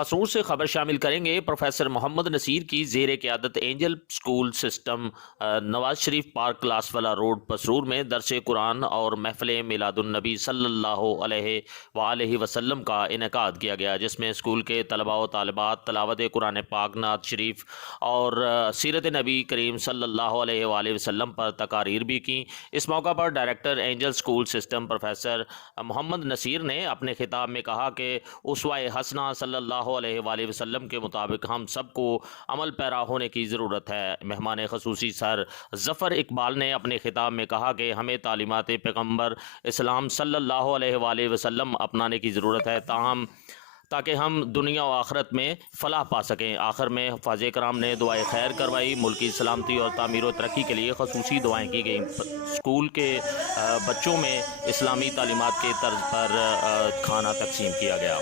پسرور سے خبر شامل کریں گے۔ پروفیسر محمد نصیر کی زیر قیادت Angel school system Nawaz Sharif park class والا روڈ پسرور میں درس قرآن اور محفل میلاد النبی صلی اللہ علیہ وآلہ وسلم کا انعقاد کیا گیا، جس میں اسکول کے طلباء و طالبات تلاوت قرآن پاک، نعت شریف اور سیرت نبی کریم صلی اللہ علیہ وآلہ وسلم پر تقاریر بھی کیں۔ اس موقع پر director Angel school system professor محمد نصیر نے اپنے خطاب میں کہا کہ اسوہ حسنہ صلی اللہ علیہ وآلہ وسلم کے مطابق ہم سب کو عمل پیرا ہونے کی ضرورت ہے۔ مہمان خصوصی سر ظفر اقبال نے اپنے خطاب میں کہا کہ ہمیں تعلیمات پیغمبر اسلام صلی اللہ علیہ وآلہ وسلم اپنانے کی ضرورت ہے تاکہ ہم دنیا و آخرت میں فلاح پا سکیں۔ آخر میں حفاظ کرام نے دعائے خیر کروائی۔ ملکی سلامتی اور تعمیر و ترقی کے لیے خصوصی دعائیں کی گئیں۔ اسکول کے بچوں میں اسلامی تعلیمات کے طرز پر کھانا تقسیم کیا گیا۔